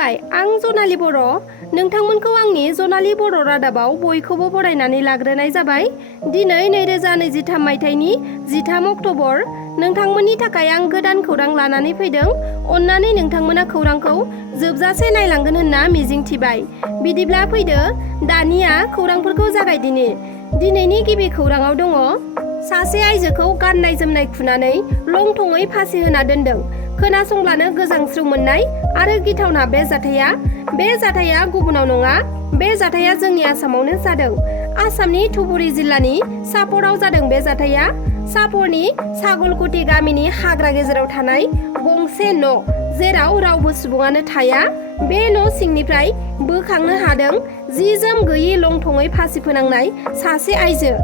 खुलुमबाय, आं जनालि बर'। नोंथांमोनखौ आंनि जनालि बर' रादाबाव बयखौबो बरायनानै लाग्रोनाय जाबाय। दिनै 2023 मायथाइनि 13 अक्ट'बर। नोंथांमोननि थाखाय आं गोदान खौरां लानानै फैदों। अन्नानै नोंथांमोना खौरांखौ जोबजासे नायलांगोन होनना मिजिंथिबाय। बिदिब्ला फैदो दानिया खौरांफोरखौ जागायदिनि। दिनैनि गिबि खौराङाव दङ सासे आइजोखौ गाननाय जोमनाय खुनानै लंथङै फासि होना दोनदों। खोनासंब्लानो गोजांस्रिउ मोननाय आरो गिथावना बे जाथाया गुबुनाव नङा। बे जाथाया जोंनि आसामावनो जादों। आसामनि धुबुरी जिल्लानि सापराव जादों बे जाथाया। सापरनि सागलकुटी गामिनि हाग्रा गेजेराव थानाय गंसे न', जेराव रावबो सुबुङानो थाया। बे न' सिंनिफ्राय बोखांनो हादों जि जोम गैयि लंथङै फासि फोनांनाय सासे आइजो,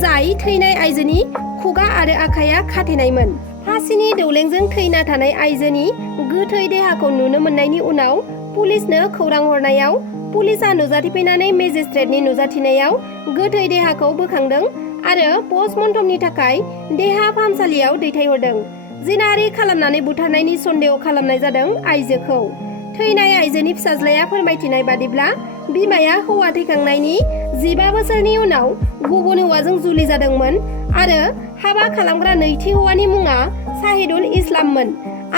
जाय थैनाय आइजोनि खुगा आरो आखाइया खाथेनायमोन। फासिनि दौलेंजों थैना थानाय आइजोनि गोथै देहाखौ नुनो मोननायनि उनाव पुलिसनो खौरां हरनायाव पुलिसआ नुजाथिफैनानै मेजिस्ट्रेटनि नुजाथिनायाव गोथै देहाखौ बोखांदों आरो पस्टमर्टमनि थाखाय देहा फाहामसालियाव दैथायहरदों। जिनाहारि खालामनानै बुथारनायनि सन्देह खालामनाय जादों आइजोखौ। थैनाय आइजोनि फिसाज्लाया फोरमायथिनाय बादिब्ला बिमाया हौवा थैखांनायनि 15 बोसोरनि उनाव गुबुन हौवाजों जुलि जादोंमोन आरो हाबा खालामग्रा नैथि हौवानि मुङा साहिदुल इस्लाममोन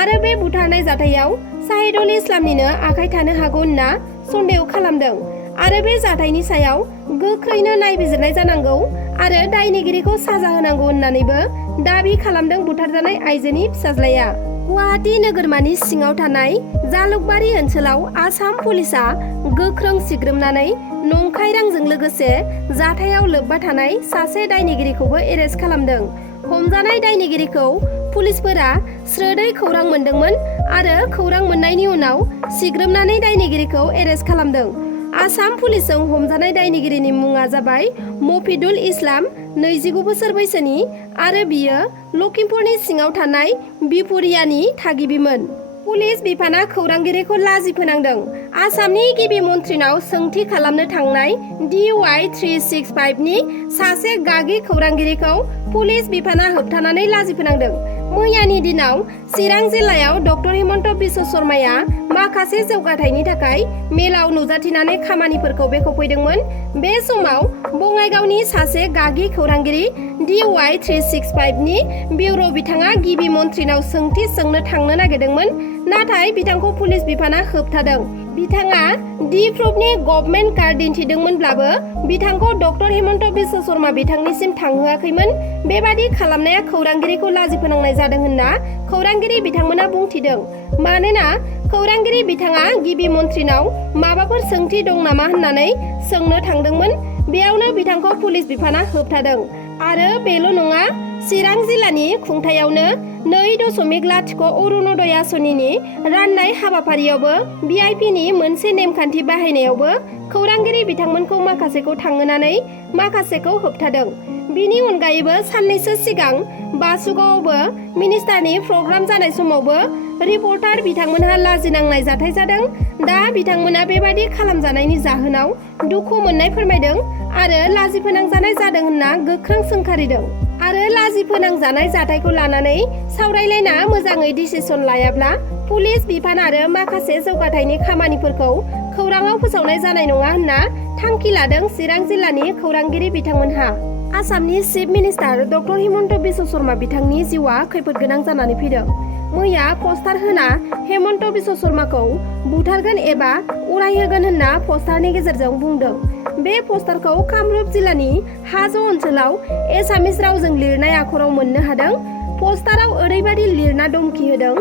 आरो बे बुथारनाय जाथायाव साहिदुल इस्लामनिनो आखाइ थानो हागौ होनना सन्देह खालामदों आरो बे जाथायनि सायाव गोख्रैनो नायबिजिरनाय जानांगौ आरो दायनिगिरिखौ साजा होनांगौ होननानैबो दाबि खालामदों बुथारजानाय आइजोनि फिसाज्लाया। गुवाहाटी नोगोरमानि सिङाव थानाय जालुकबारि ओनसोलाव आसाम पुलिसआ गोख्रों सिग्रोमनानै नंखाय रांजों लोगोसे जाथायाव लोब्बा थानाय सासे दायनिगिरिखौबो एरेस्ट खालामदों। हमजानाय दायनिगिरिखौ पुलिसफोरा स्रोदै खौरां मोनदोंमोन आरो खौरां मोननायनि उनाव सिग्रोमनानै दायनिगिरिखौ एरेस्ट खालामदों। आसाम पुलिसजों हमजानाय दायनिगिरिनि मुङा जाबाय मफिदुल इस्लाम, 29 बोसोर बैसोनि आरो बियो लखिमपुरनि सिङाव थानाय बिपुरियानि थागिबिमोन। पुलिस बिफाना खौरांगिरिखौ लाजि फोनांदों। आसामनि गिबि मन्थ्रिनाव सोंथि खालामनो थांनाय DY 365 नि सासे गागि खौरांगिरिखौ पुलिस बिफाना होबथानानै लाजि फोनांदों। मैयानि दिनाव चिरां जिल्लायाव डक्टर हिमन्त बिश्व शर्माया माखासे जौगाथायनि थाखाय मेलाव नुजाथिनानै खामानिफोरखौ बेखेवफैदोंमोन। बे समाव बङाइगावनि सासे गागि खौरांगिरि DY 365 नि बिउर' बिथाङा गिबि मन्थ्रिनाव सोंथि सोंनो थांनो नागिरदोंमोन, नाथाय बिथांखौ पुलिस बिफाना होबथादों। बिथाङा प्रुफनि गभर्नमेन्ट कार्ड दिन्थिदोंमोनब्लाबो बिथांखौ डक्टर हिमन्त बिश्व शर्मा बिथांनिसिम थांहोआखैमोन। बेबादि खालामनाया खौरांगिरिखौ लाजि फोनांनाय जादों होनना खौरांगिरि बिथांमोना बुंथिदों। मानोना खौरांगिरि बिथाङा गिबि मन्थ्रिनाव माबाफोर सोंथि दं नामा होननानै सोंनो थांदोंमोन। बेयावनो बिथांखौ पुलिस बिफाना होबथादों। आरो बेल' नङा, चिरां जिल्लानि खुंथायावनो 2.0 अरुणोदय आसनिनि राननाय हाबाफारियावबो VIPनि मोनसे नेमखान्थि बाहायनायावबो खौरांगिरि बिथांमोनखौ माखासेखौ थांहोनानै माखासेखौ होबथादों। बिनि अनगायैबो साननैसो सिगां बासुगावआवबो मिनिस्टारनि प्रग्राम जानाय समावबो रिपर्टार बिथांमोनहा लाजिनांनाय जाथाय जादों। दा बिथांमोना बेबादि खालामजानायनि जाहोनाव दुखु मोननाय फोरमायदों आरो लाजि फोनांजानाय जादों होनना गोख्रों सोंखारिदों। आरो लाजि फोनांजानाय जाथायखौ लानानै सावरायलायना मोजाङै डिसिसन लायाब्ला पुलिस बिफान आरो माखासे जौगाथायनि खामानिफोरखौ खौराङाव फोसावनाय जानाय नङा होनना थांखि लादों चिरां जिल्लानि खौरांगिरि बिथांमोनहा। आसामनि chief minister doctor Himanta Biswa Sharma बिथांनि जिउआ खैफोद गोनां जानानै फैदों। मैया पस्टार होना हेमन्त बिश्व शर्माखौ बुथारगोन एबा उरायहोगोन होनना पस्टारनि गेजेरजों बुंदों। बे पस्टारखौ कामरुप जिल्लानि हाजो ओनसोलाव एसामिस रावजों लिरनाय आखराव मोननो हादों। पस्टाराव ओरैबादि लिरना धमखि होदों,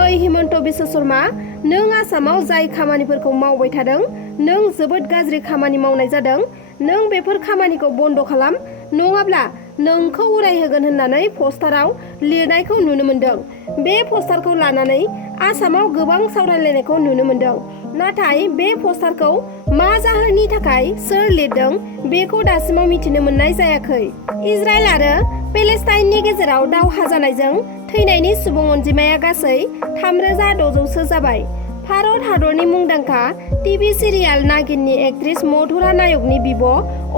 ओइ हिमन्त बिश्व शर्मा, नों आसामाव जाय खामानिफोरखौ मावबाय थादों, नों जोबोद गाज्रि खामानि मावनाय जादों। नों बेफोर खामानिखौ बन्द खालाम, नङाब्ला नोंखौ उरायहोगोन होननानै पस्टाराव लिरनायखौ नुनो मोनदों। बे पस्टारखौ लानानै आसामाव गोबां सावरायलायनायखौ नुनो मोनदों। नाथाय बे पस्टारखौ मा जाहोननि थाखाय सोर लिरदों बेखौ दासिमाव मिथिनो मोननाय जायाखै। इजराइल आरो पेलेस्टाइननि गेजेराव दावहा जानायजों थैनायनि सुबुं अनजिमाया गासै 3600सो जाबाय। भारत हादरनि मुंदांखा टिभि सिरियाल नागिननि एक्ट्रेस मधुरा नायकनि बिब'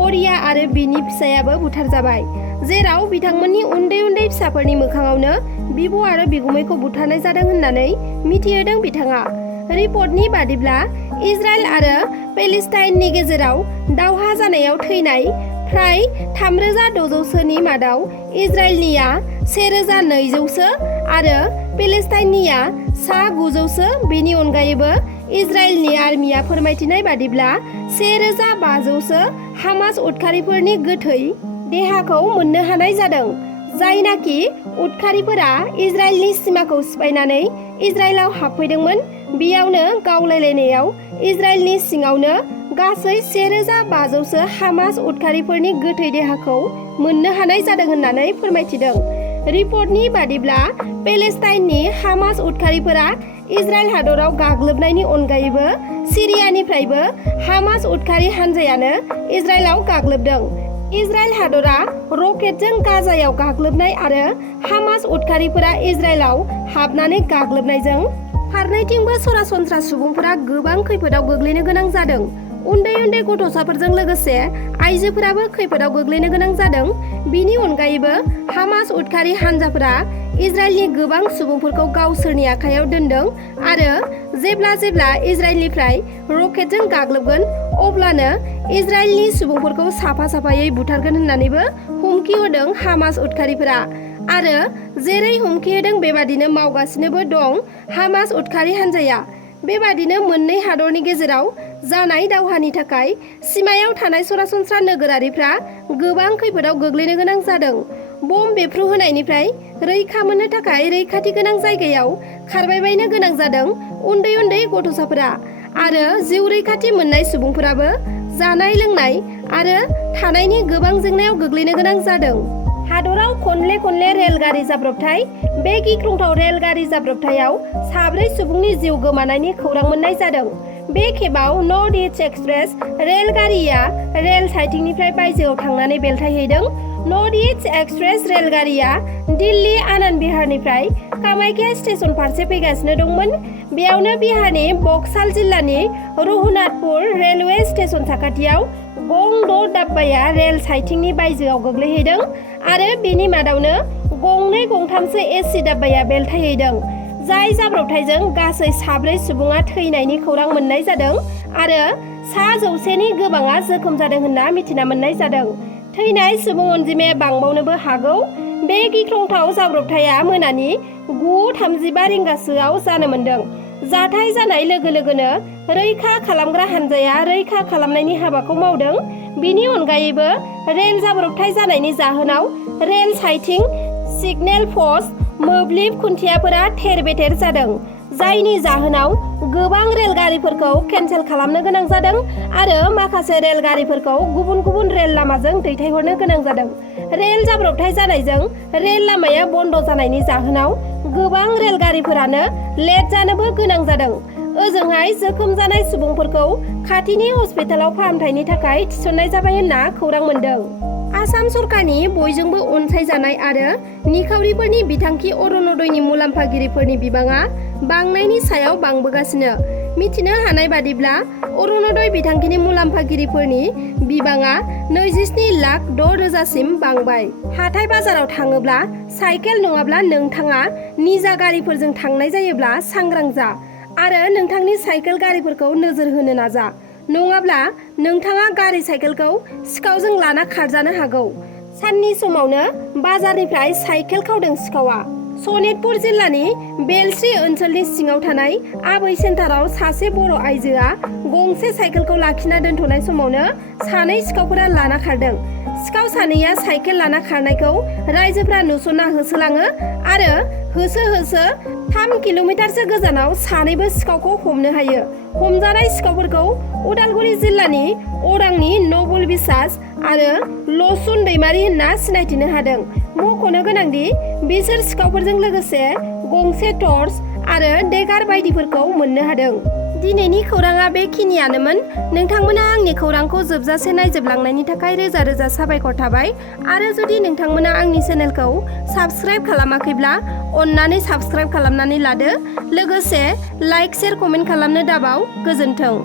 अरिया आरो बिनि फिसायाबो बुथारजाबाय, जेराव बिथांमोननि उन्दै उन्दै फिसाफोरनि मोखाङावनो बिब' आरो बिगुमैखौ बुथारनाय जादों होननानै मिथिहोदों बिथाङा। रिपर्टनि बादिब्ला इजराइल आरो पेलेस्टाइननि गेजेराव दावहा जानायाव थैनाय फ्राय 3600सोनि मादाव इजराइलनिया 1200सो आरो पेलेस्टाइननिया 900सो। बेनि अनगायैबो इजराइलनि आर्मिया फोरमायथिनाय बादिब्ला 1500सो हामास उदखारिफोरनि गोथै देहाखौ मोननो हानाय जादों, जायनाखि उदखारिफोरा इजराइलनि सिमाखौ सिफायनानै इजराइलाव हाबफैदोंमोन। बेयावनो गावलायलायनायाव इजराइलनि सिङावनो गासै 1500सो हामास उदखारिफोरनि गोथै देहाखौ मोननो हानाय जादों होननानै फोरमायथिदों। रिपर्टनि बादिब्ला पेलेस्टाइननि हामास उदखारिफोरा इजराइल हादराव गाग्लोबनायनि अनगायैबो सिरियानिफ्रायबो हामास उदखारि हानजायानो इजराइलाव गाग्लोबदों। इजराइल हादरा रकेटजों गाजायाव गाग्लोबनाय आरो हामास उदखारिफोरा इजराइलाव हाबनानै गाग्लोबनायजों फारनैथिंबो सरासनस्रा सुबुंफोरा गोबां खैफोदाव गोग्लैनो गोनां जादों। उन्दै उन्दै गथ'साफोरजों लोगोसे आइजोफोराबो खैफोदाव गोग्लैनो गोनां जादों। बिनि अनगायैबो हामास उदखारि हानजाफोरा इजराइलनि गोबां सुबुंफोरखौ गावसोरनि आखायाव दोनदों आरो जेब्ला इजराइलनिफ्राय रकेटजों गाग्लोबगोन अब्लानो इजराइलनि सुबुंफोरखौ साफा साफायै बुथारगोन होननानैबो हुमखि होदों हामास उदखारिफोरा। आरो जेरै हुमखि होदों बेबादिनो मावगासिनोबो दं हामास उदखारि हानजाया। बेबादिनो मोननै हादरनि गेजेराव जानाय दावहानि थाखाय सिमायाव थानाय सरासनस्रा नोगोरारिफ्रा गोबां खैफोदाव गोग्लैनो गोनां जादों। बम बेफ्रुहोनायनिफ्राय रैखा मोननो थाखाय रैखाथि गोनां जायगायाव खारबायबायनो गोनां जादों उन्दै उन्दै गथ'साफोरा आरो जिउ रैखाथि मोननाय सुबुंफोराबो जानाय लोंनाय आरो थानायनि गोबां जेंनायाव गोग्लैनो गोनां जादों। हादराव खनले रेलगारि जाब्रबथाय। बे गिख्रंथाव रेलगारि जाब्रबथायाव 4 सुबुंनि जिउ गोमानायनि खौरां मोननाय जादों। बे खेबाव नर्थ इस्ट एक्सप्रेस रेलगारिया रेल साइटिंनिफ्राय बायजोआव थांनानै बेलथायहैदों। नर्थ इस्ट एक्सप्रेस रेलगारिया दिल्ली आनन्द बिहारनिफ्राय कामाख्या स्टेशन फारसे फैगासिनो दंमोन। बेयावनो बिहारनि बक्साल जिल्लानि रघुनाथपुर रेलवे स्टेशन साखाथियाव गं 6 दाब्बाया रेल साइटिंनि बायजोआव गोग्लैहैदों आरो बेनि मादावनो गंनै गंथामसो एसि दाब्बाया बेलथायहैदों। जाय जाब्रबथायजों गासै 4 सुबुङा थैनायनि खौरां मोननाय जादों आरो 100नि गोबाङा जोखोम जादों होनना मिथिना मोननाय जादों। थैनाय सुबुं अनजिमाया बांबावनोबो हागौ। बे गिख्रंथाव जाब्रबथाया मोनानि 9:35 रिंगासोआव जानो मोन्दों। जाथाय जानाय लोगो लोगोनो रैखा खालामग्रा हानजाया रैखा खालामनायनि हाबाखौ मावदों। बिनि अनगायैबो रेल जाब्रबथाय जानायनि जाहोनाव रेल साइटिं, सिगनेल पस्ट, मोब्लिब खुन्थियाफोरा थेर बेथेर जादों, जायनि जाहोनाव गोबां रेलगारिफोरखौ केन्सेल खालामनो गोनां जादों आरो माखासे रेलगारिफोरखौ गुबुन रेल लामाजों दैथायहरनो गोनां जादों। रेल जाब्रबथाय जानायजों रेल लामाया बन्द जानायनि जाहोनाव गोबां रेलगारिफोरानो लेट जानोबो गोनां जादों। ओजोंहाय जोखोम जानाय सुबुंफोरखौ खाथिनि हस्पिटालाव फाहामथायनि थाखाय थिसननाय जाबाय होनना खौरां मोन्दों। आसाम सरकारनि बयजोंबो अनसायजानाय आरो निखावरिफोरनि बिथांखि अरुणोदयनि मुलाम्फागिरिफोरनि बिबाङा बांनायनि सायाव बांबोगासिनो। मिथिनो हानाय बादिब्ला अरुणोदय बिथांखिनि मुलाम्फागिरिफोरनि बिबाङा 27,06,000सिम बांबाय। हाथाय बाजाराव थाङोब्ला साइकेल नङाब्ला नोंथाङा निजा गारिफोरजों थांनाय जायोब्ला सांग्रां जा आरो नोंथांनि साइकेल गारिफोरखौ नोजोर होनो नाजा, नङाब्ला नोंथाङा गारि साइकेलखौ सिखावजों लाना खारजानो हागौ। साननि समावनो बाजारनिफ्राय साइकेल खावदों सिखावा। सनितपुर जिल्लानि बेलश्री ओनसोलनि सिङाव थानाय आबै सेन्टाराव सासे बर' आइजोआ गंसे साइकेलखौ लाखिना दोनथ'नाय समावनो 2 सिखावफोरा लाना खारदों। सिखाव 2आ साइकेल लाना खारनायखौ रायजोफ्रा नुसनना होसोलाङो आरो होसो 3 किल'मिटारसो गोजानाव 2बो सिखावखौ हमनो हायो। हमजानाय सिखावफोरखौ उदालगुरि जिल्लानि अरांनि नबुल बिसास आरो लसुन दैमारि होनना सिनायथिनो हादों। मख'नो गोनांदि बिसोर सिखावफोरजों लोगोसे गंसे टर्च आरो डेगार बायदिफोरखौ मोननो हादों। दिनैनि खौराङा बेखिनियानोमोन। नोंथांमोना आंनि खौरांखौ जोबजासे नायजोबलांनायनि थाखाय रोजा रोजा साबायखर थाबाय। आरो जुदि नोंथांमोना आंनि चेनेलखौ साबस्क्राइब खालामाखैब्ला अन्नानै साबस्क्राइब खालामनानै लादो। लोगोसे लाइक, शेयार, कमेन्ट खालामनो दाबाव। गोजोन्थों।